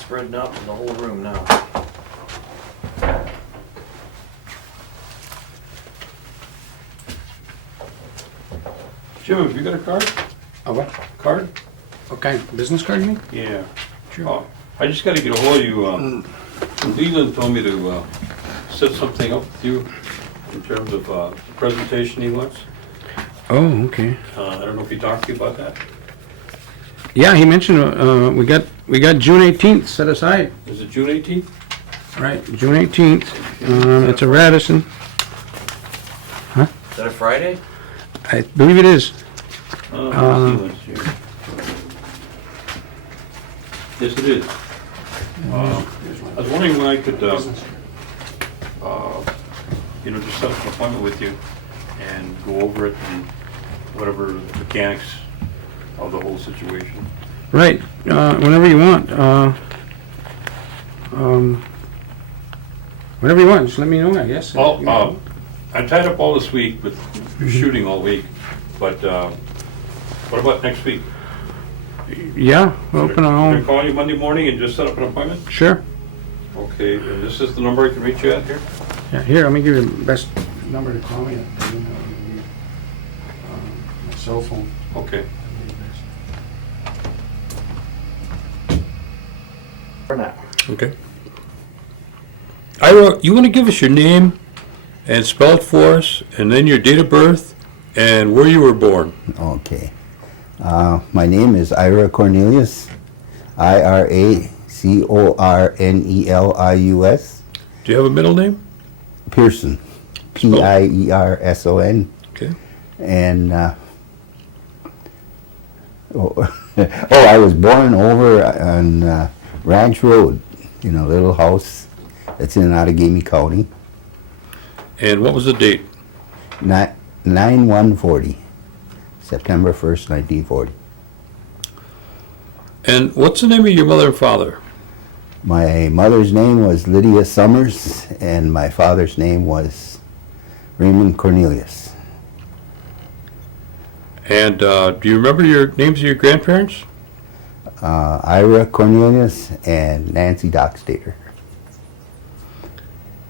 spreading out in the whole room now. Jim, have you got a card? A what? Card? What kind? Business card, you mean? Yeah. Sure. Oh, I just got to get a hold of you. Leland told me to set something up with you in terms of the presentation he wants. Oh, okay. I don't know if he talked to you about that. Yeah, he mentioned we got June 18th set aside. Is it June 18th? Right, June 18th. It's a Radisson. Is that a Friday? I believe it is. Let's see what's here. Yes, it is. I was wondering when I could, just set up an appointment with you and go over it and whatever the mechanics of the whole situation. Right, whenever you want. Whenever you want, just let me know, I guess. Well, I'm tied up all this week with shooting all week, but what about next week? Yeah, we're open on Can I all. call you Monday morning and just set up an appointment? Sure. Okay, and this is the number I can reach you at here? Yeah, here, let me give you the best number to call me at. My cell phone. Okay. For now. Okay. Ira, you want to give us your name and spell it for us, and then your date of birth and where you were born? Okay. My name is Ira Cornelius, Iracornelius. Do you have a middle name? Pierson, Pierson. Okay. And, I was born over on Ranch Road in a little house that's in Outagamie County, And what was the date? 9/1/40, September 1st, 1940. And what's the name of your mother and father? My mother's name was Lydia Summers, and my father's name was Raymond Cornelius. And do you remember your names of your grandparents? Ira Cornelius and Nancy Dockstader.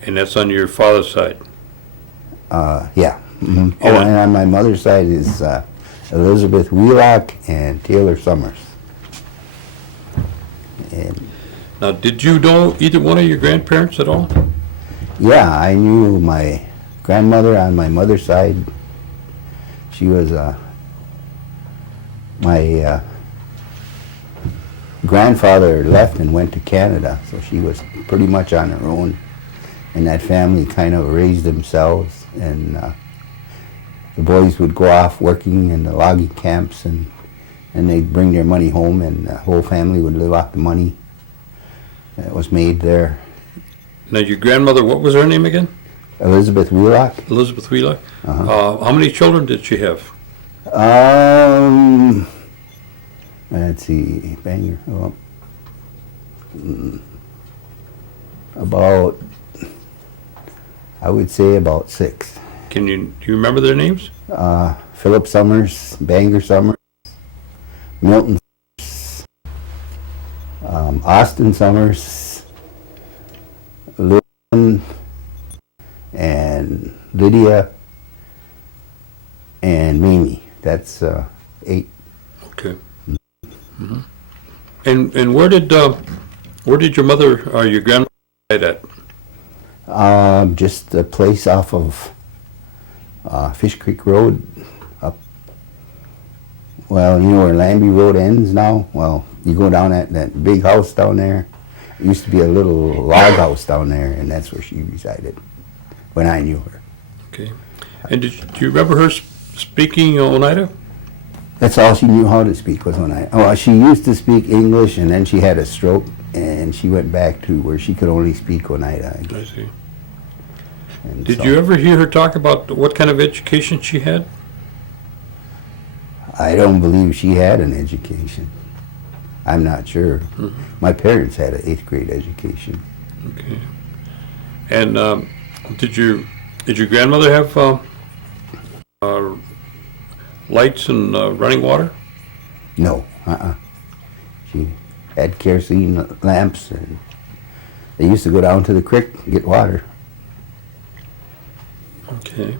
And that's on your father's side. Yeah. Mhm. Oh, Yeah. and on my mother's side is Elizabeth Wheelock and Taylor Summers. And Now, did you know either one of your grandparents at all? yeah, I knew my grandmother on my mother's side. She was my grandfather left and went to Canada, so she was pretty much on her own. And that family kind of raised themselves, and the boys would go off working in the logging camps, and they'd bring their money home, and the whole family would live off the money that was made there. Now, your grandmother, what was her name again? Elizabeth Wheelock. Elizabeth Wheelock. Uh-huh. How many children did she have? Let's see, Bangor. Oh, about, I would say about 6. Do you remember their names? Philip Summers, Bangor Summers, Milton Summers, Austin Summers, Lynn, and Lydia, and Mimi. That's 8. Okay. Mm-hmm. And where did your mother or your grandmother die at? Just a place off of Fish Creek Road up, well, you know where Lambie Road ends now? Well, you go down that big house down there. It used to be a little log house down there, and that's where she resided when I knew her. Okay. And do you remember her speaking Oneida? That's all she knew how to speak was Oneida. Oh, she used to speak English, and then she had a stroke, and she went back to where she could only speak Oneida. I I guess. see. And Did so- you ever hear her talk about what kind of education she had? I don't believe she had an education. I'm not sure. Mhm. My parents had an 8th grade education. Okay. And did your grandmother have lights and running water? No, She had kerosene lamps, and they used to go down to the creek and get water. Okay.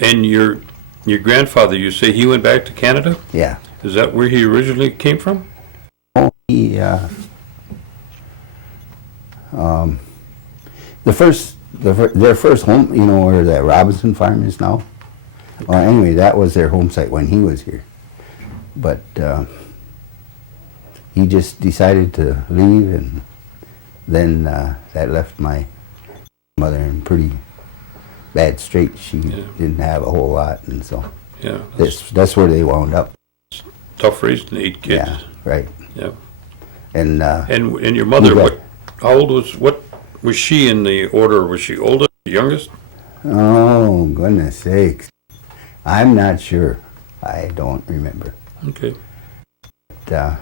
And your grandfather, you say he went back to Canada? Yeah. Is that where he originally came from? Oh, their first home, you know, where that Robinson farm is now. Well, anyway, that was their home site when he was here. But he just decided to leave, and then that left my mother in pretty bad straits. She didn't have a whole lot, and so Yeah. that's where they wound up. Tough raising 8 kids. Yeah, right. Yeah. And And your mother, how old what was she in the order? Was she oldest, youngest? oh, goodness sakes, I'm not sure. I don't remember. Okay. But,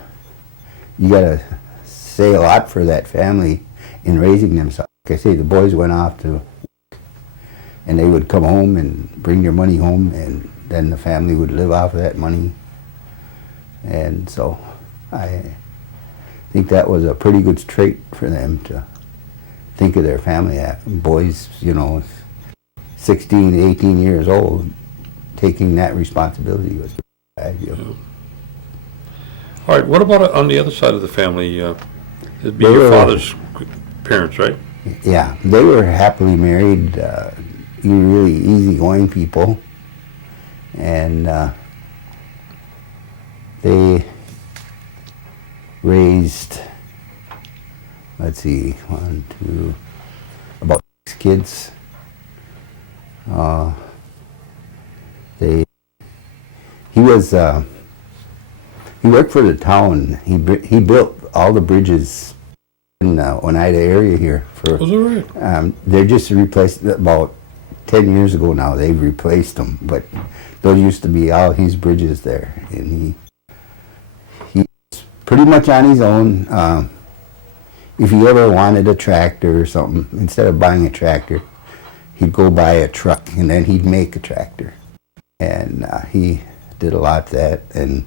you gotta say a lot for that family in raising themselves. Like I say, the boys went off to work, and they would come home and bring their money home, and then the family would live off of that money. And so I think that was a pretty good trait for them to think of their family. Boys, you know, 16, 18 years old, taking that responsibility was bad. You know. All right, what about on the other side of the family? It'd be They your were- father's parents, right? Yeah, they were happily married, really easygoing people, and they raised, let's see, about 6 kids. He worked for the town. He built all the bridges in Oneida area here. Was it right? They're just replaced about 10 years ago now. They've replaced them, but those used to be all his bridges there, and he's pretty much on his own. If he ever wanted a tractor or something, instead of buying a tractor, he'd go buy a truck, and then he'd make a tractor. And he did a lot of that, and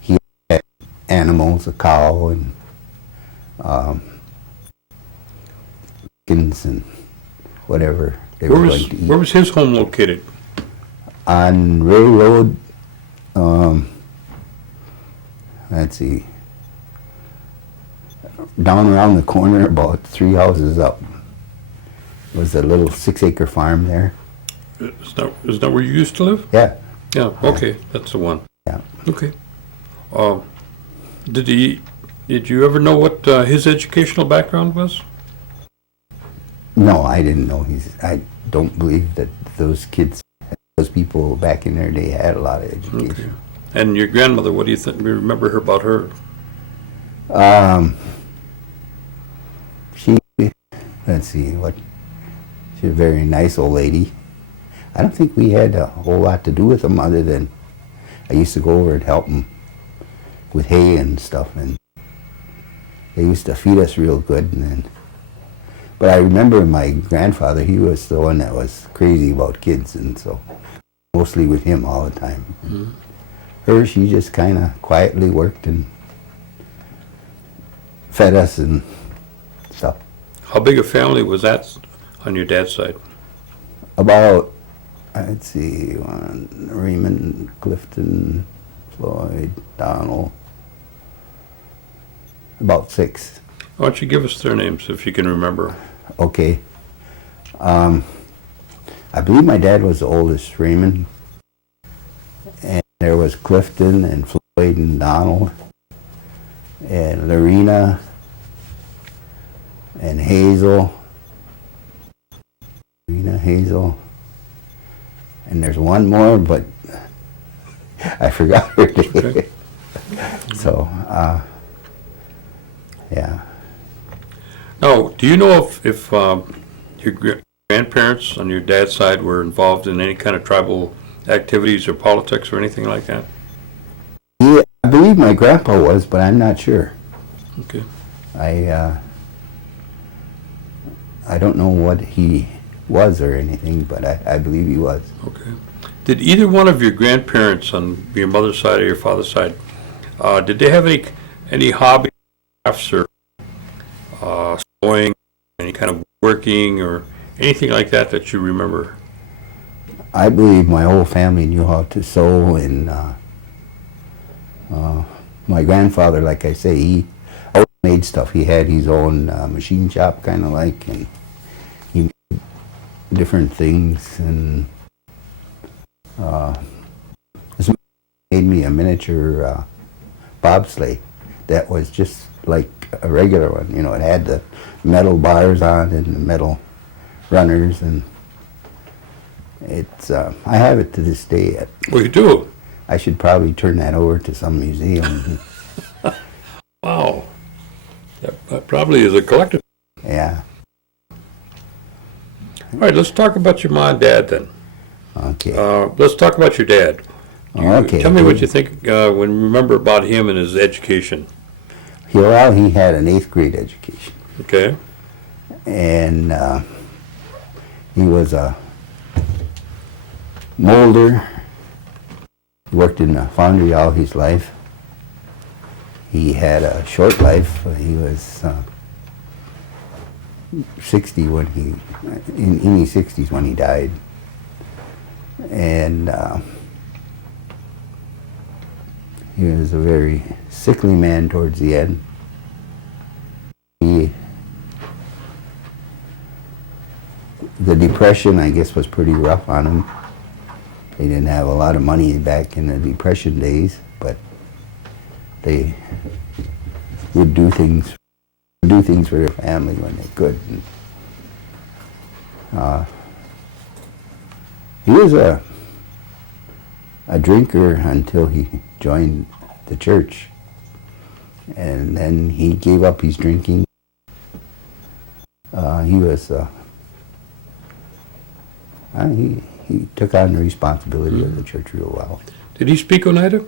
he had animals, a cow, and chickens, and whatever they were going to eat. Where was his home located? On Railroad, let's see, down around the corner, about 3 houses up, was a little 6-acre farm there. Is that where you used to live? Yeah. Yeah, okay, that's the one. Yeah. Okay. Did you ever know what his educational background was? No, I didn't know. I don't believe that those people back in their day had a lot of education. Okay. And your grandmother, what do you think? Remember her about her? Let's see, she's a very nice old lady. I don't think we had a whole lot to do with them other than I used to go over and help them with hay and stuff, and they used to feed us real good. But I remember my grandfather, he was the one that was crazy about kids, and so mostly with him all the time. Mm-hmm. Her, she just kind of quietly worked and fed us and stuff. How big a family was that on your dad's side? About, let's see, Raymond, Clifton, Floyd, Donald, about 6. Why don't you give us their names if you can remember? Okay. I believe my dad was the oldest, Raymond. And there was Clifton and Floyd and Donald and Lorena and Hazel. Hazel. And there's one more, but I forgot her name. Okay. So, yeah. Now, do you know if your grandparents on your dad's side were involved in any kind of tribal activities or politics or anything like that? Yeah, I believe my grandpa was, but I'm not sure. Okay. I don't know what he was or anything, but I believe he was. Okay. Did either one of your grandparents on your mother's side or your father's side, did they have any any hobby, crafts, or sewing, any kind of working, or anything like that that you remember? I believe my whole family knew how to sew, and my grandfather, like I say, he always made stuff. He had his own machine shop, kind of like, and he made different things, and this man made me a miniature bobsleigh that was just like a regular one. You know, it had the metal bars on and the metal runners, and it's I have it to this day. Well, you do? I should probably turn that over to some museum. Wow. That probably is a collector. Yeah. All right, let's talk about your mom and dad then. Okay. Let's talk about your dad. Okay. Tell me what you think when you remember about him and his education. Well, he had an 8th grade education. Okay. And he was a molder. He worked in a foundry all his life. He had a short life. He was 60 when in his 60s when he died. And he was a very sickly man towards the end. The depression, I guess, was pretty rough on him. They didn't have a lot of money back in the Depression days, but they would do things for their family when they could. And, he was a drinker until he joined the church, and then he gave up his drinking. He was he took on the responsibility of the church real well. Did he speak Oneida?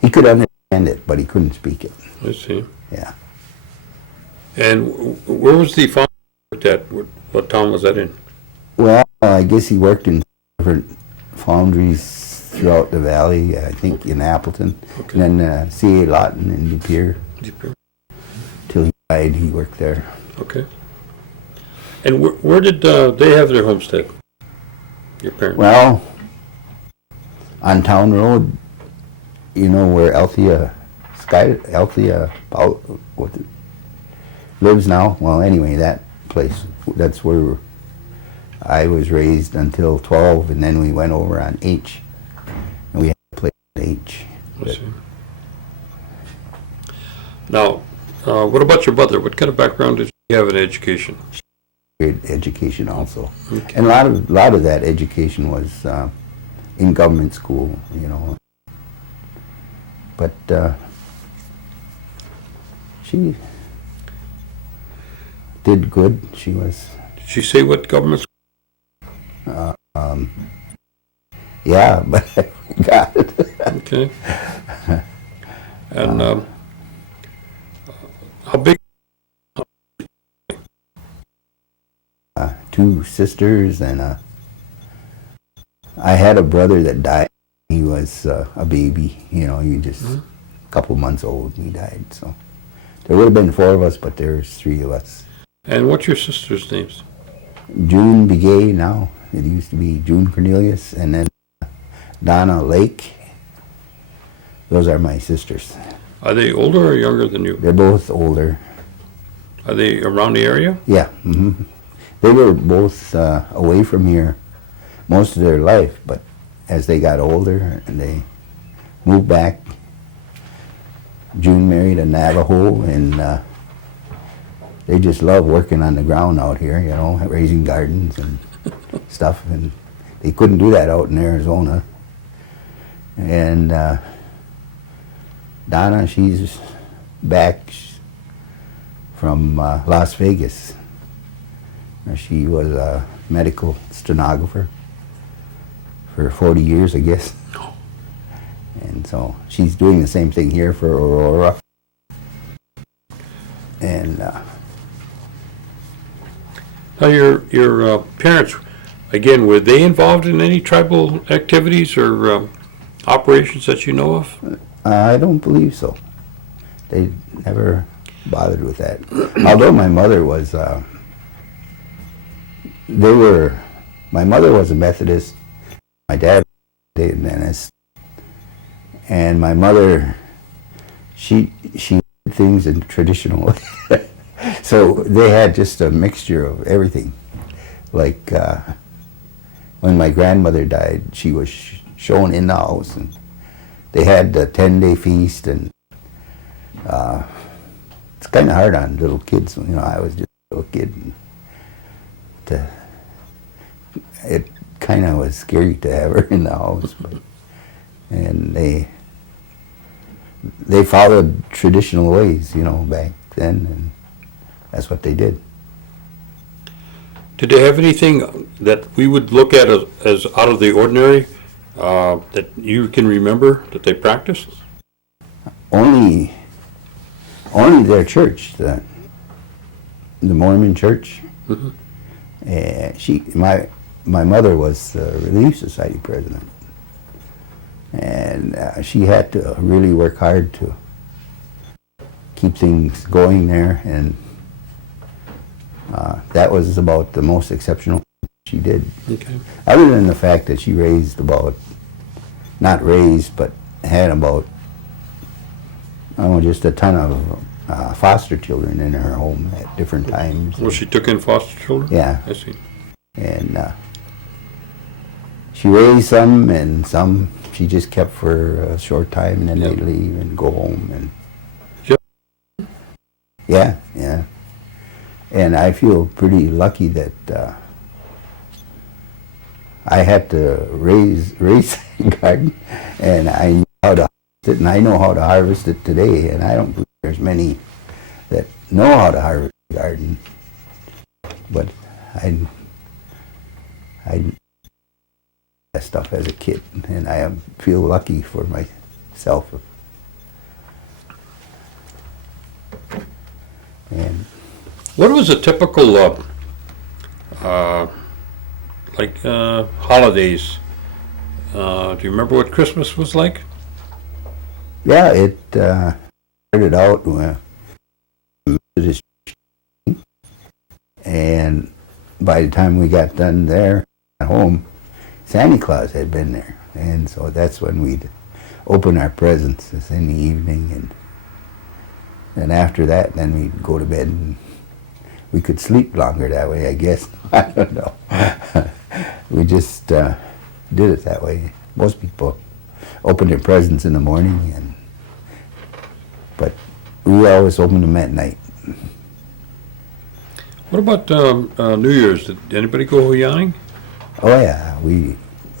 He could understand it, but he couldn't speak it. I see. Yeah. And where was the foundry at? What town was that in? Well, I guess he worked in different foundries throughout the valley. I think in Appleton, Okay. and then C.A. Lawton in De Pere. Till he died, he worked there. Okay. And where did they have their homestead? Your parents? Well, on Town Road, you know where Althea lives now? Well, anyway, that place, that's where I was raised until 12, and then we went over on H, and we had a place on H. I see. Now, what about your mother? What kind of background did she have in education? Great education also. Okay. And a lot of that education was in government school, you know. But she did good. She was, Did she say what government? yeah, but I forgot it. Okay. And how big? 2 sisters, and I had a brother that died. He was a baby, you know, he was just a couple months old when he died. So there would have been 4 of us, but there's 3 of us. And what's your sisters' names? June Begay now. It used to be June Cornelius, and then Donna Lake. Those are my sisters. Are they older or younger than you? They're both older. Are they around the area? Yeah. They were both away from here most of their life, but as they got older and they moved back, June married a Navajo, and they just love working on the ground out here, you know, raising gardens and stuff, and they couldn't do that out in Arizona. And Donna, she's back from Las Vegas. She was a medical stenographer for 40 years, I guess. And so she's doing the same thing here for Aurora. And Now, your parents, again, were they involved in any tribal activities or operations that you know of? I don't believe so. they never bothered with that. Although my mother was, my mother was a Methodist, my dad was a Adventist, and my mother, she did things in traditional way. So they had just a mixture of everything. Like when my grandmother died, she was shown in the house, and they had the 10-day feast, and it's kind of hard on little kids. You know, I was just a little kid. And it kind of was scary to have her in the house, and they followed traditional ways, you know, back then, and that's what they did. Did they have anything that we would look at as out of the ordinary that you can remember that they practiced? Only their church, the Mormon church. Mm-hmm. My mother was the Relief Society president, and she had to really work hard to keep things going there, and that was about the most exceptional thing she did. Okay. Other than the fact that she raised about, not raised, but had about, just a ton of foster children in her home at different times. Well, she took in foster children? Yeah. I see. And she raised some, and some she just kept for a short time, and then they'd leave and go home. And yeah. And I feel pretty lucky that I had to raise that garden, and I knew how to harvest it, and I know how to harvest it today. And I don't believe there's many that know how to harvest a garden, but I that stuff as a kid, and I feel lucky for myself. And what was a typical holidays? Do you remember what Christmas was like? yeah, it started out with Methodist church, and by the time we got done there at home, Santa Claus had been there, and so that's when we'd open our presents in the evening, and after that, then we'd go to bed, and we could sleep longer that way, I guess. I don't know. We just did it that way. Most people open their presents in the morning, but we always opened them at night. What about New Year's? Did anybody go hoyaning? Oh yeah,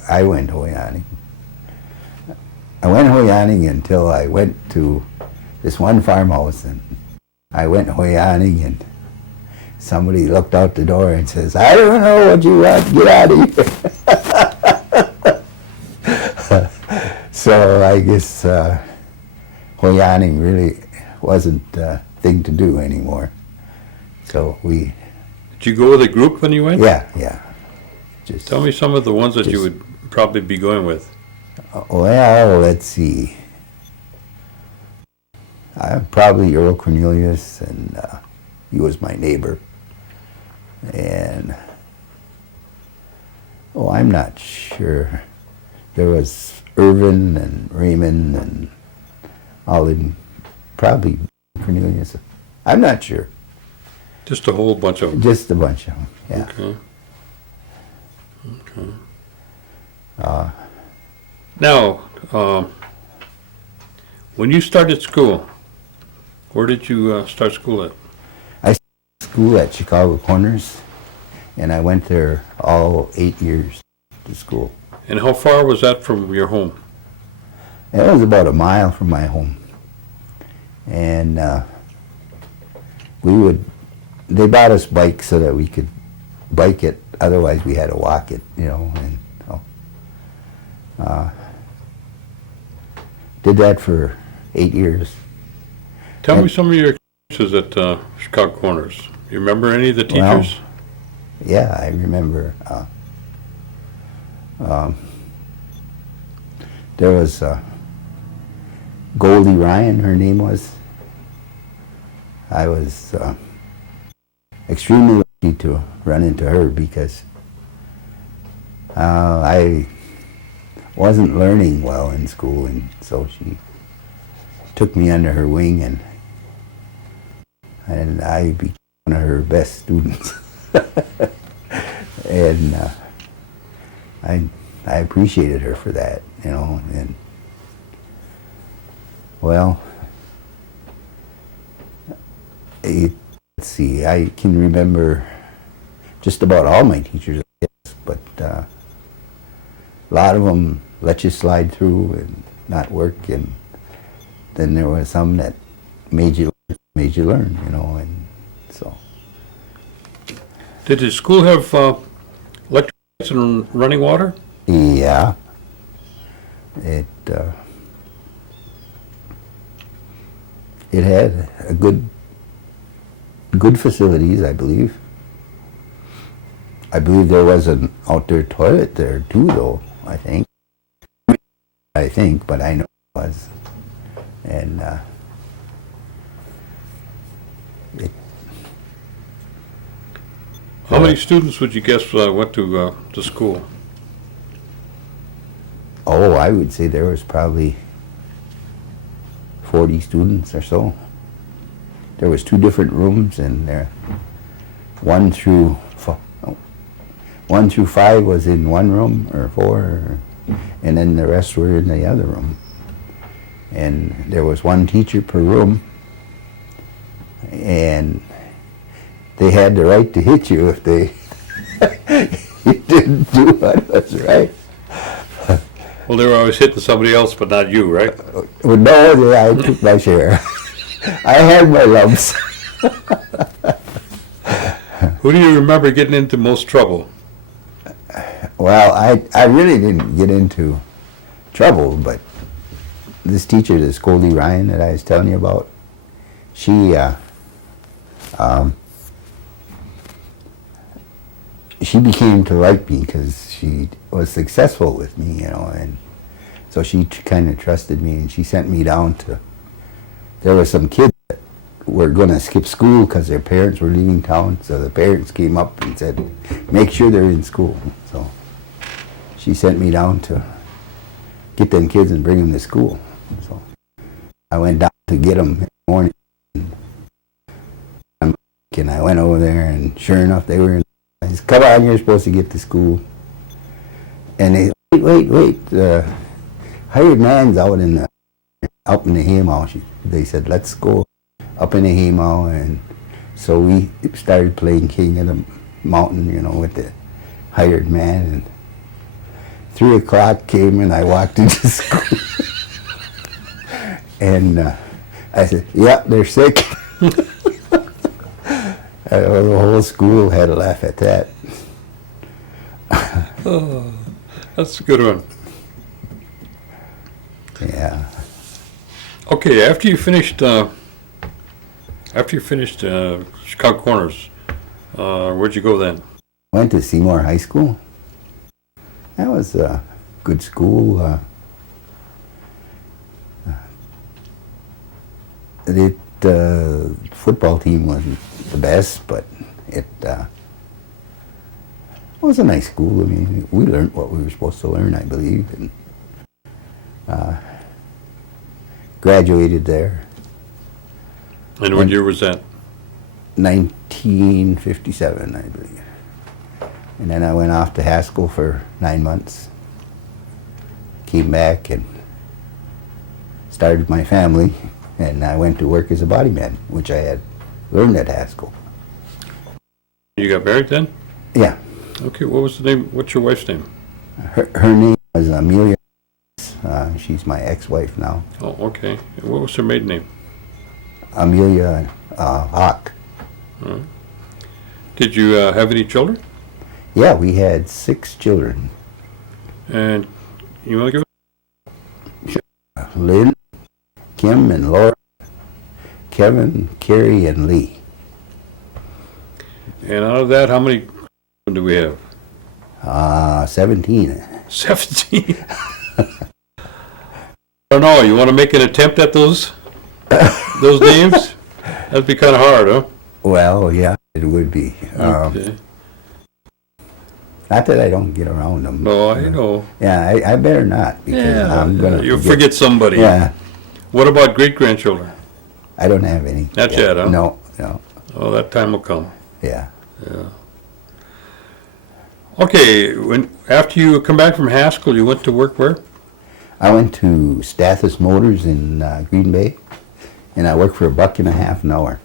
I went hoyaning. I went hoyaning until I went to this one farmhouse, and I went hoyaning, and somebody looked out the door and says, "I don't know what you want, get out of here." So I guess hoyaning really wasn't a thing to do anymore. So Did you go with a group when you went? Yeah. Just tell me some of the ones that you would probably be going with. Well, let's see. Probably Ira Cornelius, and he was my neighbor. And I'm not sure. There was Irvin and Raymond and all in, probably Cornelius. I'm not sure. Just a whole bunch of them. Just a bunch of them. Yeah. Okay. Now, when you started school, where did you start school at? I started school at Chicago Corners, and I went there all 8 years to school. And how far was that from your home? It was about a mile from my home. And they bought us bikes so that we could bike it, otherwise we had to walk it, and did that for 8 years. Tell me some of your experiences at Chicago Corners. You remember any of the teachers? Well, yeah, I remember. There was Goldie Ryan, her name was, I was extremely lucky to run into her because I wasn't learning well in school, and so she took me under her wing, and I became one of her best students. And I appreciated her for that, you know. And well, let's see, I can remember just about all my teachers, I guess, but a lot of them let you slide through and not work, and then there were some that made you learn, you know, and so. Did the school have electric lights and running water? Yeah, it had a good facilities, I believe. I believe there was an outdoor toilet there too, though. I think, but I know it was, and How many students would you guess went to school? oh, I would say there was probably 40 students or so. There was 2 different rooms, and there 1 through 5 was in one room, or 4, and then the rest were in the other room. And there was 1 teacher per room, and they had the right to hit you if you didn't do what was right. Well, they were always hitting somebody else, but not you, right? Well, no, I took my share. I had my lumps. Who do you remember getting into most trouble? Well, I really didn't get into trouble, but this teacher, this Goldie Ryan that I was telling you about, she became to like me because she was successful with me, you know, and so she kind of trusted me, and she sent me down to, there were some kids that were going to skip school because their parents were leaving town, so the parents came up and said, make sure they're in school. So she sent me down to get them kids and bring them to school. So I went down to get them in the morning, and I went over there, and sure enough, they were in. I said, come on, you're supposed to get to school. And they, wait, hired man's out up in the haymow. They said, let's go up in the haymow, and so we started playing King of the Mountain, you know, with the hired man, and 3 o'clock came, and I walked into school. And I said, yep, they're sick. The whole school had a laugh at that. Oh, that's a good one. Yeah. Okay, after you finished Chicago Corners, where'd you go then? Went to Seymour High School. That was a good school. The football team wasn't the best, but it was a nice school. I mean, we learned what we were supposed to learn, I believe, and graduated there. And what year was that? 1957, I believe. And then I went off to Haskell for 9 months. Came back and started my family, and I went to work as a body man, which I had learned at Haskell. You got married then? Yeah. Okay, what was the name? What's your wife's name? Her name was Amelia. She's my ex-wife now. Oh, okay. And what was her maiden name? Amelia Hawk. All right. Did you have any children? Yeah, we had 6 children. And you want to give Lynn, Kim, and Laura, Kevin, Carrie, and Lee. And out of that, how many do we have? 17. 17. I don't know. You want to make an attempt at those names? That'd be kind of hard, huh? Well, yeah, it would be. Okay. Not that I don't get around them. No, I know. Yeah, I better not, because I'm gonna You'll forget somebody. Yeah, What about great-grandchildren? I don't have any. Not yet, huh? No. Oh, that time will come. Yeah. Yeah. Okay, after you come back from Haskell, you went to work where? I went to Stathis Motors in Green Bay, and I worked for $1.50 an hour.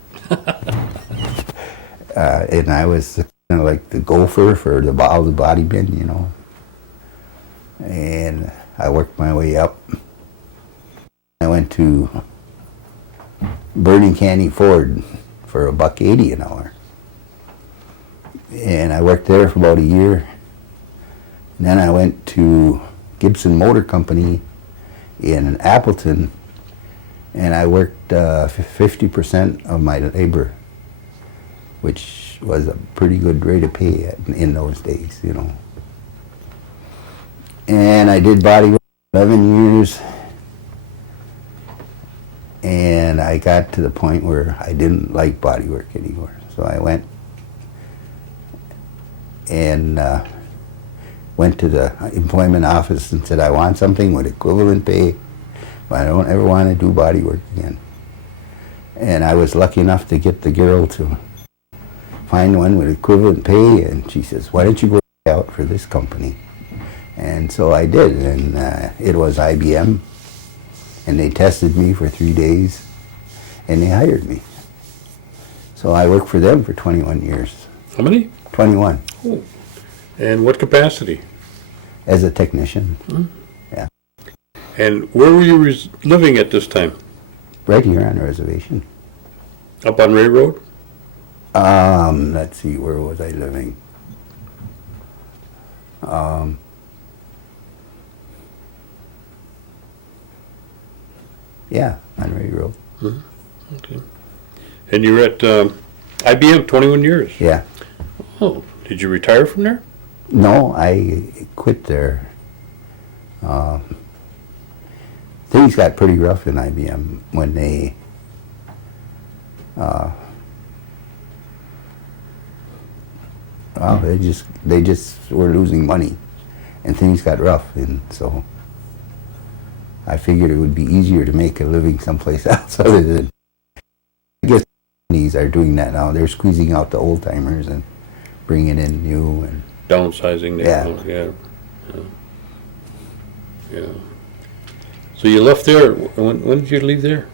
And I was kind of like the gopher for all the body bin, you know. And I worked my way up. I went to Burning Candy Ford for $1.80 an hour. And I worked there for about a year. And then I went to Gibson Motor Company in Appleton, and I worked 50% of my labor, which was a pretty good rate of pay in those days, you know. And I did body work for 11 years, and I got to the point where I didn't like body work anymore. So I went and went to the employment office and said, I want something with equivalent pay, but I don't ever want to do body work again. And I was lucky enough to get the girl to find one with equivalent pay, and she says, why don't you go out for this company? And so I did, and it was IBM, and they tested me for 3 days, and they hired me. So I worked for them for 21 years. How many? 21. Oh. And what capacity? As a technician. Yeah. And where were you living at this time? Right here on the reservation. Up on Ray Road? Let's see, where was I living? Yeah, on Ray Road. Okay. And you were at IBM 21 years? Yeah. Oh, did you retire from there? No, I quit there. Things got pretty rough in IBM when they well, they just were losing money, and things got rough, and so I figured it would be easier to make a living someplace else other than. I guess companies are doing that now. They're squeezing out the old timers and bringing in new and. Downsizing. Yeah. Yeah. So you left there. When did you leave there?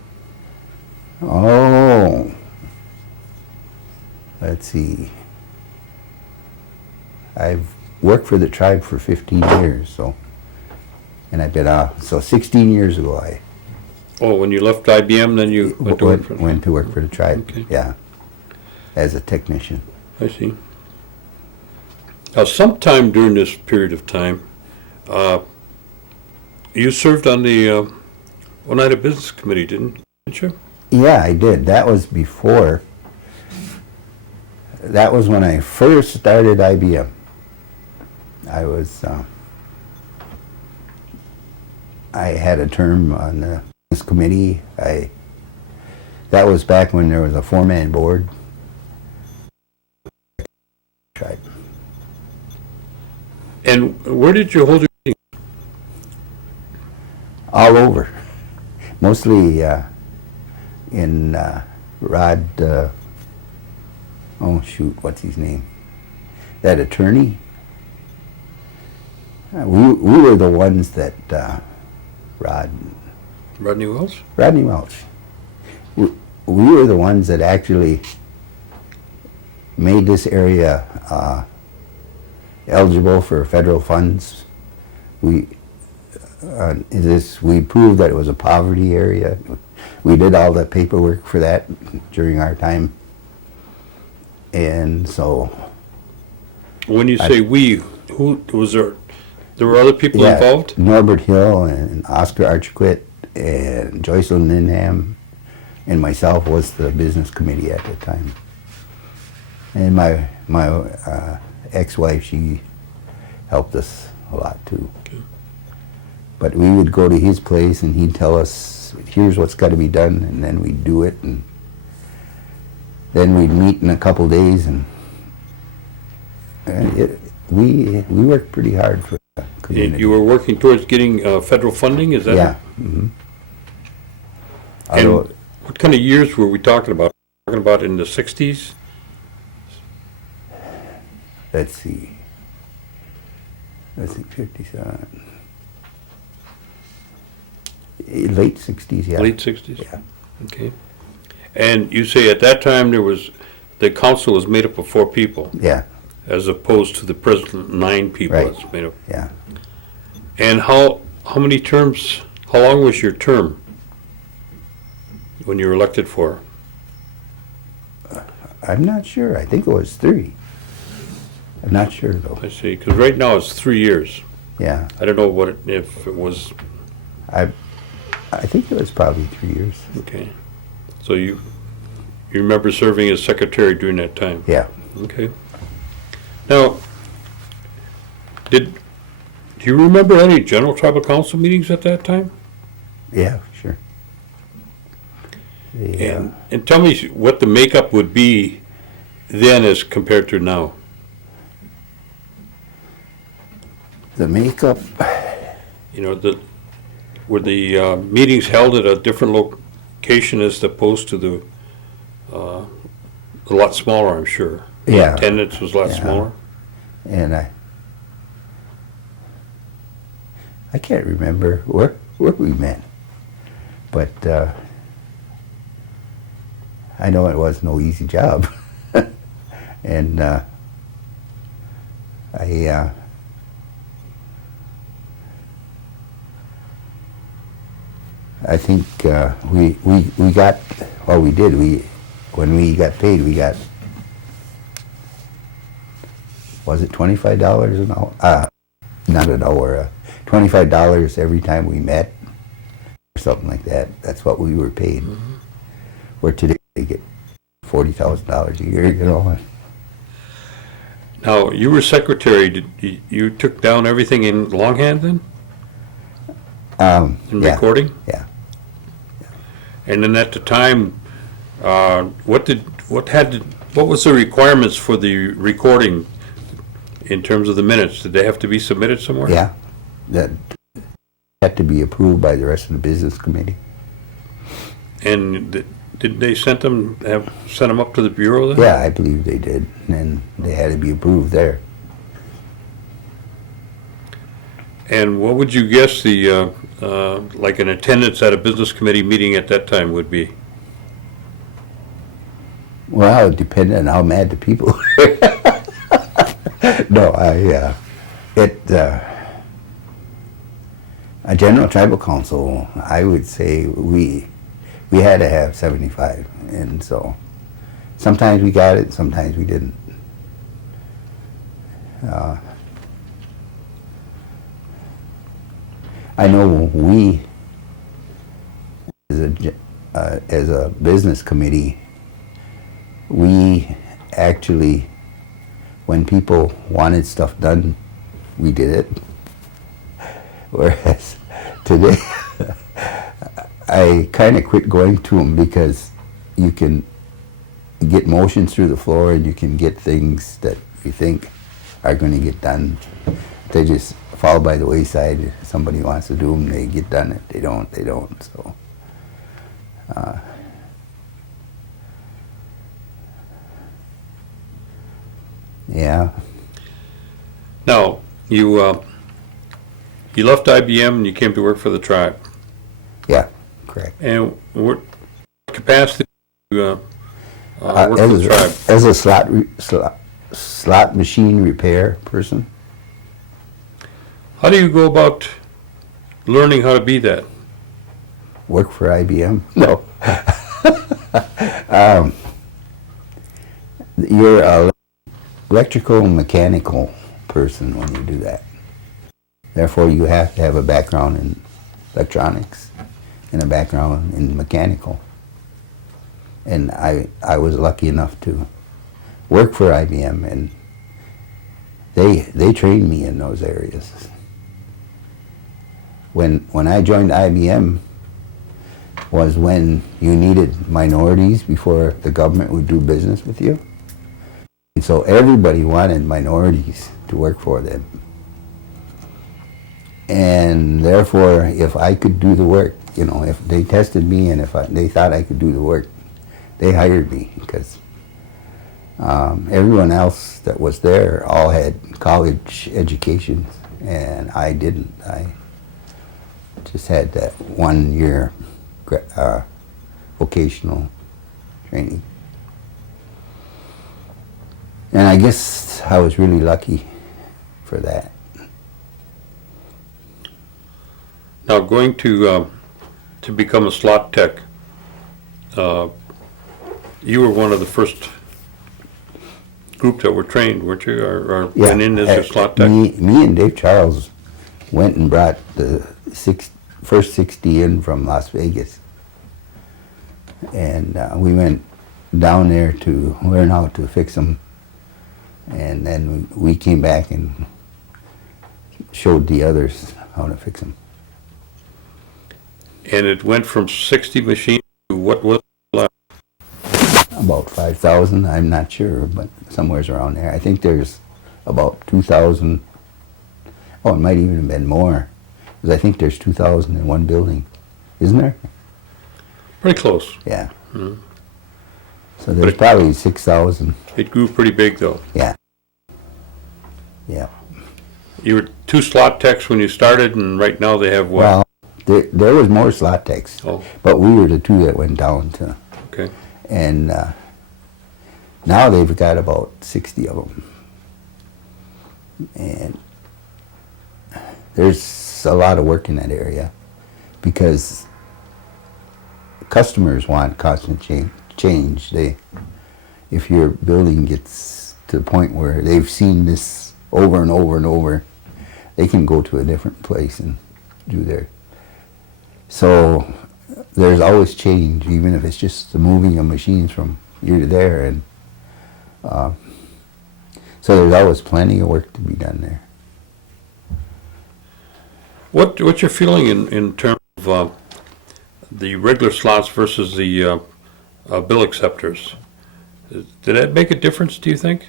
Oh, let's see. I've worked for the tribe for 15 years, so, and I've been so 16 years ago I. Oh, when you left IBM, then you went to work for them? Went to work for the tribe. Okay. Yeah, as a technician. I see. Now, sometime during this period of time, you served on the Oneida Business Committee, didn't you? Yeah, I did. That was before. That was when I first started IBM. I was. I had a term on the business committee. That was back when there was a four-man board. Tried. And where did you hold your meeting? All over. Mostly in Rod, oh shoot, what's his name? That attorney? We were the ones that, Rodney Wells? Rodney Welch. We were the ones that actually made this area eligible for federal funds. We proved that it was a poverty area. We did all the paperwork for that during our time. And so... When you say we, who was there? There were other people involved? Norbert Hill and Oscar Archquit and Joycelyn Ninham and myself was the business committee at the time. And my ex-wife, she helped us a lot too. Okay. But we would go to his place and he'd tell us, here's what's got to be done, and then we'd do it. And then we'd meet in a couple days, and we worked pretty hard for the community. You were working towards getting federal funding, is that? Yeah. Mm-hmm. And what kind of years were we talking about? Talking about in the 60s? Let's see. I think 57. Late 60s, yeah. Late 60s? Yeah. Okay. And you say at that time the council was made up of 4 people, Yeah, as opposed to the present 9 people Right. it's made up. yeah. And how many terms, how long was your term when you were elected for? I'm not sure. I think it was 3. I'm not sure, though. I see, because right now it's 3 years. Yeah. I don't know if it was, I think it was probably 3 years. okay. So you remember serving as secretary during that time? Yeah. Okay. Now, do you remember any general tribal council meetings at that time? Yeah, sure. Yeah. And tell me what the makeup would be then as compared to now. The makeup, You know, were the meetings held at a different location as opposed to a lot smaller, I'm sure? The Yeah. attendance was a lot Yeah. smaller? and I can't remember where we met, but I know it was no easy job, and I think we got, well, we did. When we got paid, we got, was it $25 an hour? Not an hour. $25 every time we met, or something like that. That's what we were paid. Mm-hmm. Where today they get $40,000 a year, you know. Now, you were secretary. Did you took down everything in longhand then? In Yeah. recording? Yeah. And then at the time, what was the requirements for the recording in terms of the minutes? Did they have to be submitted somewhere? Yeah, that had to be approved by the rest of the business committee. And did they send them up to the bureau then? Yeah, I believe they did, and they had to be approved there. And what would you guess the like an attendance at a business committee meeting at that time would be? Well, it depended on how mad the people were. No, a general tribal council, I would say we had to have 75, and so sometimes we got it, sometimes we didn't. I know we, as a business committee, we actually, when people wanted stuff done, we did it. Whereas today, I kind of quit going to them because you can get motions through the floor and you can get things that you think are going to get done. They just fall by the wayside. If somebody wants to do them, they get done. If they don't, they don't. So, yeah. Now, you left IBM and you came to work for the tribe. Yeah, correct. And what capacity did you work for the tribe? As a slot machine repair person. How do you go about learning how to be that? Work for IBM? No. You're an electrical and mechanical person when you do that. Therefore, you have to have a background in electronics and a background in mechanical. And I was lucky enough to work for IBM, and they trained me in those areas. When I joined IBM, was when you needed minorities before the government would do business with you. And so everybody wanted minorities to work for them. And therefore, if I could do the work, you know, if they tested me and if they thought I could do the work, they hired me, because everyone else that was there all had college educations, and I didn't. I just had that 1 year vocational training. And I guess I was really lucky for that. Now, going to become a slot tech, you were one of the first group that were trained, weren't you, or went in as a slot tech? Me and Dave Charles went and brought the first 60 in from Las Vegas. And we went down there to learn how to fix them. And then we came back and showed the others how to fix them. And it went from 60 machines to what was left? About 5,000, I'm not sure, but somewhere's around there. I think there's about 2,000. Oh, it might even have been more, because I think there's 2,000 in one building, isn't there? Pretty close. Yeah. Mm-hmm. So there's probably 6,000. It grew pretty big, though. Yeah. Yeah. You were 2 slot techs when you started, and right now they have what? Well, there was more slot techs, but we were the 2 that went down to. Okay. And now they've got about 60 of them. And there's a lot of work in that area because customers want constant change. If your building gets to the point where they've seen this over and over and over, they can go to a different place and do their. So there's always change, even if it's just the moving of machines from here to there, and so there's always plenty of work to be done there. What's your feeling in terms of the regular slots versus the bill acceptors? Did that make a difference, do you think?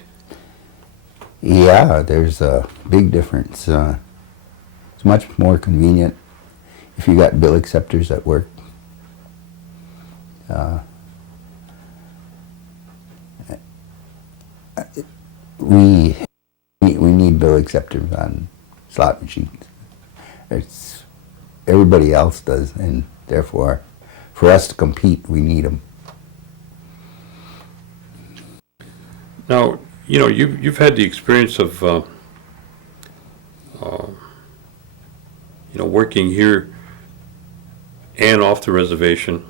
Yeah, there's a big difference. It's much more convenient if you got bill acceptors at work. We need bill acceptors on slot machines. Everybody else does, and therefore, for us to compete, we need them. Now, you know, you've had the experience of working here and off the reservation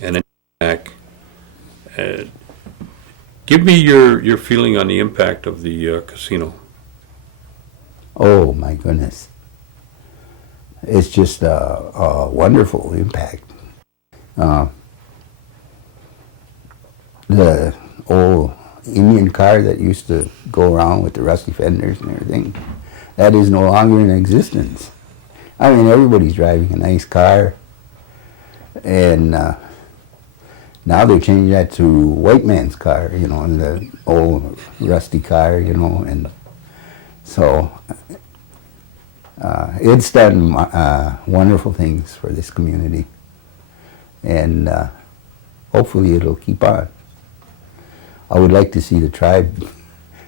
and then back. Give me your feeling on the impact of the casino. Oh my goodness. It's just a wonderful impact. The old Indian car that used to go around with the rusty fenders and everything, that is no longer in existence. I mean, everybody's driving a nice car, and now they're changing that to white man's car, you know, and the old rusty car, you know, and so it's done wonderful things for this community, and hopefully it'll keep on. I would like to see the tribe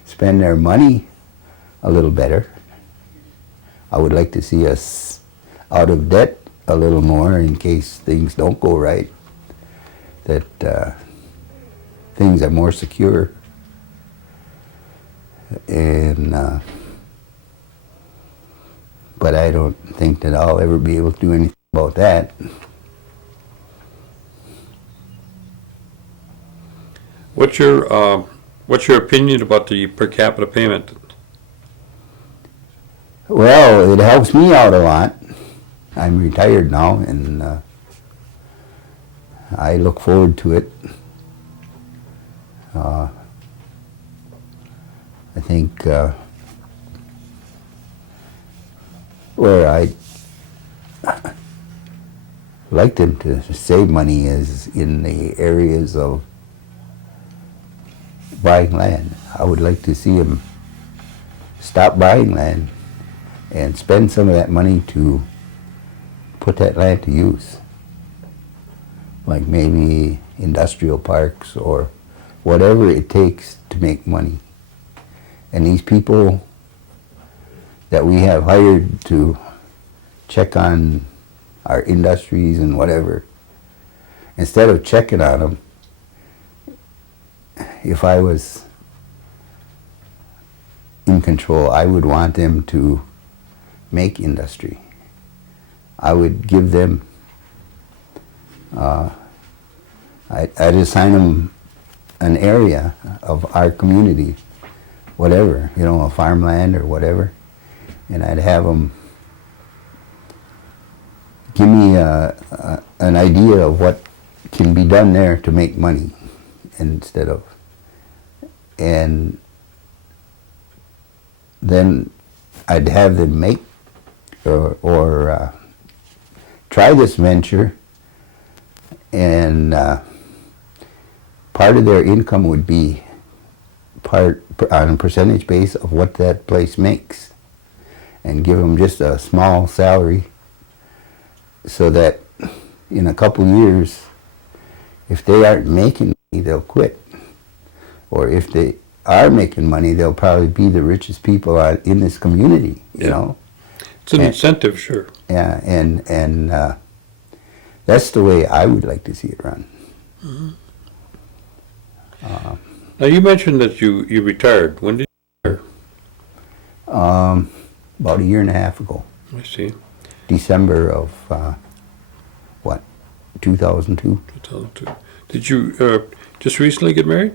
spend their money a little better. I would like to see us out of debt a little more in case things don't go right, that things are more secure, and but I don't think that I'll ever be able to do anything about that. What's your opinion about the per capita payment? Well, it helps me out a lot. I'm retired now, and I look forward to it. I think like them to save money is in the areas of buying land. I would like to see them stop buying land and spend some of that money to put that land to use. Like maybe industrial parks or whatever it takes to make money. And these people that we have hired to check on our industries and whatever, instead of checking on them, if I was in control, I would want them to make industry. I would give them, I'd assign them an area of our community, whatever, you know, a farmland or whatever, and I'd have them give me an idea of what can be done there to make money instead of, and then I'd have them make or try this venture, and part of their income would be part on a percentage base of what that place makes, and give them just a small salary so that in a couple years, if they aren't making money, they'll quit. Or if they are making money, they'll probably be the richest people in this community, you know. It's an incentive, sure. Yeah, and that's the way I would like to see it run. Mm-hmm. Now, you mentioned that you retired. When did you retire? About a year and a half ago. I see. December of, 2002? 2002. Did you just recently get married?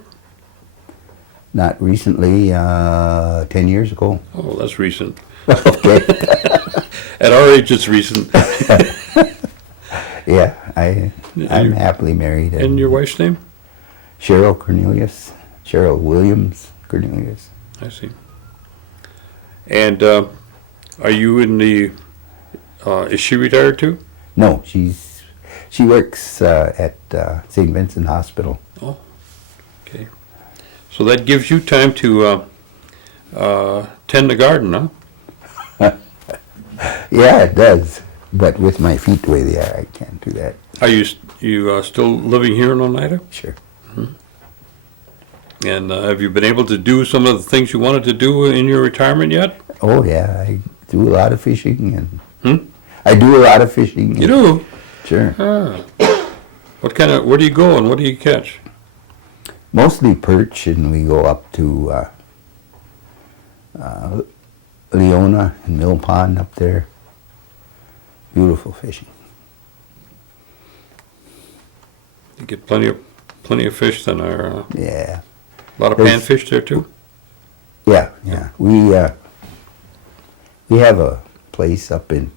Not recently, 10 years ago. Oh, that's recent. Okay. At our age, it's recent. Yeah, I'm happily married. And your wife's name? Cheryl Williams Cornelius. I see. And are you in the, is she retired too? No, she works at St. Vincent Hospital. Oh, okay. So that gives you time to tend the garden, huh? Yeah, it does. But with my feet the way they are, I can't do that. Are you still living here in Oneida? Sure. Mm-hmm. And have you been able to do some of the things you wanted to do in your retirement yet? Oh, yeah, I do a lot of fishing. I do a lot of fishing. You do? Sure. Ah. Where do you go and what do you catch? Mostly perch, and we go up to Leona and Mill Pond up there. Beautiful fishing. You get plenty of fish then, or Yeah. a lot of panfish there too? Yeah. We have a place up in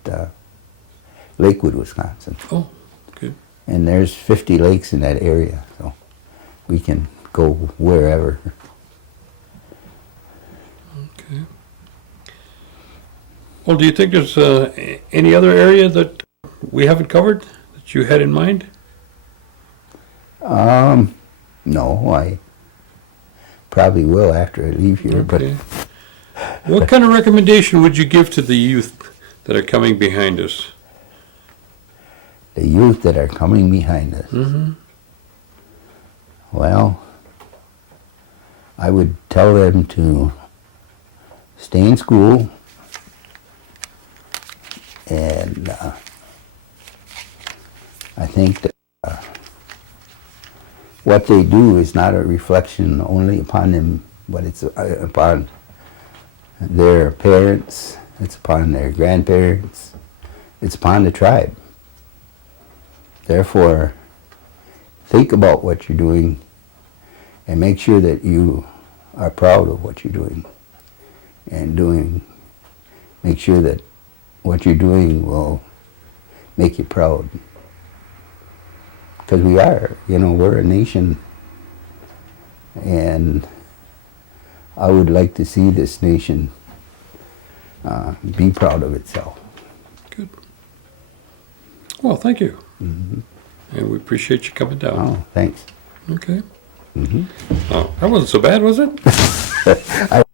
Lakewood, Wisconsin. Oh, okay. And there's 50 lakes in that area, so we can go wherever. Okay. Well, do you think there's any other area that we haven't covered that you had in mind? No, I probably will after I leave here, Okay. What kind of recommendation would you give to the youth that are coming behind us? but the youth that are coming behind us, Mm-hmm. well, I would tell them to stay in school, and I think that what they do is not a reflection only upon them, but it's upon their parents, it's upon their grandparents, it's upon the tribe. Therefore, think about what you're doing and make sure that you are proud of what you're doing, and make sure that what you're doing will make you proud. Because we are, we're a nation, and I would like to see this nation be proud of itself. Good. Well, thank you. And we appreciate you coming down. Oh, thanks. Okay. Oh, that wasn't so bad, was it?